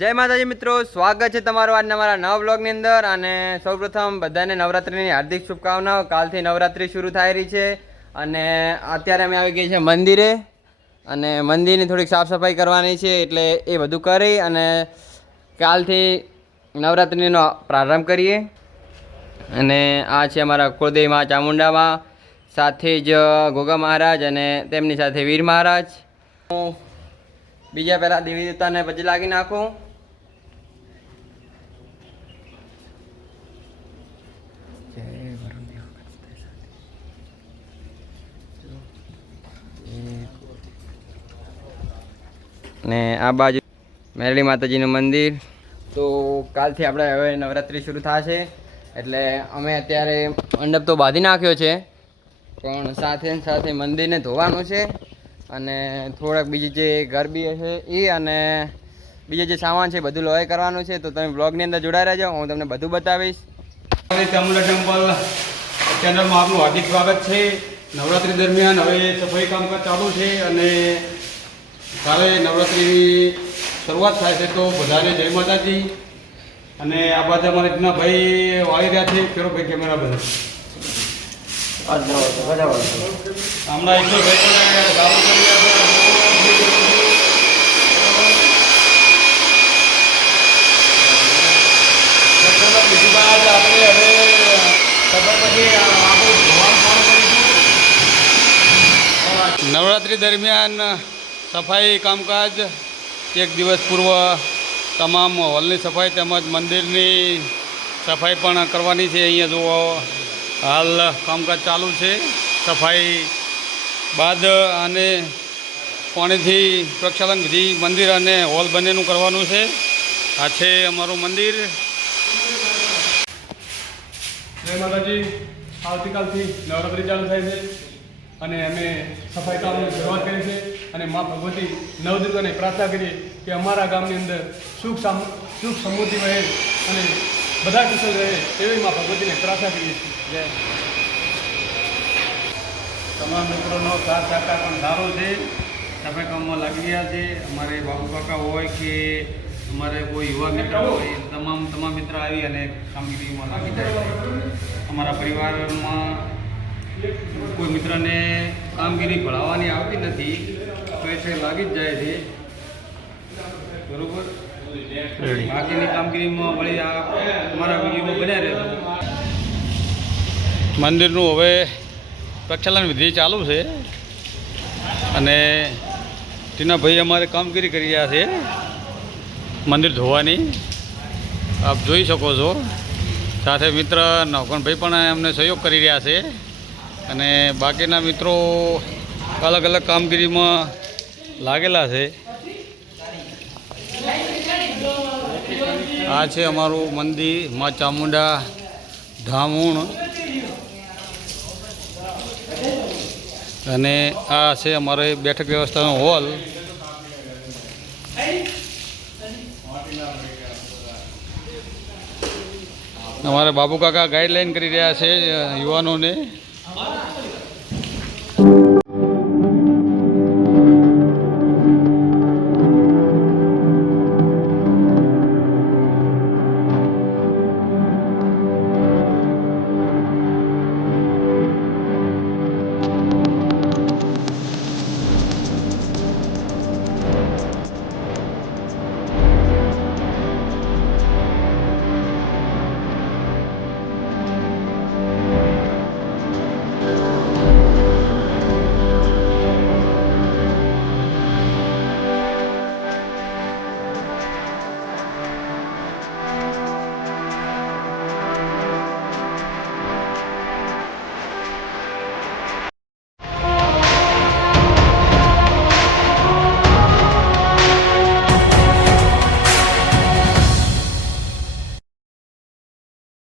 જય માતાજી મિત્રો, સ્વાગત છે તમારું આજના મારા નવા બ્લોગની અંદર અને સૌપ્રથમ બધાને નવરાત્રિની હાર્દિક શુભકામનાઓ. કાલથી નવરાત્રિ શરૂ થઈ રહી છે અને અત્યારે અમે આવી ગઈ છે મંદિરે અને મંદિરની થોડીક સાફ સફાઈ કરવાની છે એટલે એ બધું કરી અને કાલથી નવરાત્રિનો પ્રારંભ કરીએ. અને આ છે અમારા કુળદેવી મા ચામુંડામાં, સાથે જ ગોગા મહારાજ અને તેમની સાથે વીર મહારાજ. હું બીજા પહેલાં દેવી દેવતાને પછી લાગી નાખું. ને આ બાજુ મેરડી માતાજીનું મંદિર. તો કાલથી આપણે હવે નવરાત્રિ શરૂ થશે. એટલે અમે અત્યારે મંડપ તો બાંધી નાખ્યો છે, પણ સાથે સાથે મંદિરને ધોવાનું છે અને થોડાક બીજી જે ગરબી હશે એ અને બીજે જે સામાન છે બધું લોહી કરવાનું છે. તો તમે બ્લોગની અંદર જોડાઈ રહેજો, હું તમને બધું બતાવીશ. ચામુંડા ટેમ્પલ ચેનલમાં આપનું હાર્દિક સ્વાગત છે. નવરાત્રી દરમિયાન હવે સફાઈ કામકાજ ચાલુ છે અને કાલે નવરાત્રિની શરૂઆત થાય છે તો બધાને જય માતાજી. અને આ બાજુ અમારે રીતના ભાઈ વાળી રહ્યા છે. ફેરો ભાઈ કેમેરા બધા હમણાં એક ભાઈ કરીશું. નવરાત્રિ દરમિયાન સફાઈ કામકાજ, એક દિવસ પૂર્વ તમામ હોલની સફાઈ તેમજ મંદિરની સફાઈ પણ કરવાની છે અહીંયા જુઓ. હાલ કામકાજ ચાલુ છે. સફાઈ બાદ અને પાણીથી પ્રક્ષાલન વિધિ મંદિર અને હોલ બંનેનું કરવાનું છે. આ છે અમારું મંદિર. જય માતાજી. આવતીકાલથી નવરાત્રિ ચાલુ થાય છે. અને અમે સફાઈ કામની શરૂઆત કરી છે અને મા ભગવતી નવદુર્ગાને પ્રાર્થના કરીએ કે અમારા ગામની અંદર સુખ સામ સુખ સમૃદ્ધિ રહે અને બધા કુશળ રહે એવી મા ભગવતીને પ્રાર્થના કરીએ છીએ. જય. તમામ મિત્રોનો સાથ સહકાર પણ સારો છે. સફાઈ કામમાં લાગી રહ્યા છે. અમારે બાબુ કાકા હોય કે અમારે કોઈ યુવા મિત્ર હોય તમામ તમામ મિત્ર આવી અને કામગીરીમાં લાગી જાય અમારા પરિવારમાં કોઈ મિત્રને કામગીરી ભણાવવાની આવતી નથી છે લાગી જ જાય છે. બરોબર? બાકીની કામગીરીમાં વળી આ અમારા વિડીયોમાં બન્યા રહે મંદિરનું હવે પ્રક્ષાલન વિધિ ચાલુ છે. અને ટીનાભાઈ અમારે કામગીરી કરી રહ્યા છે. મંદિર ધોવાની. આપ જોઈ શકો છો. સાથે મિત્ર નવકણભાઈ પણ એમને સહયોગ કરી રહ્યા છે. અને બાકીના મિત્રો અલગ અલગ કામગીરીમાં લાગેલા છે. આ છે અમારું મંદિર, મા ચામુંડા, ધામુણ. અને આ છે અમારે બેઠક વ્યવસ્થાનો હોલ. અમારે બાબુ કાકા ગાઈડલાઈન કરી રહ્યા છે યુવાનોને.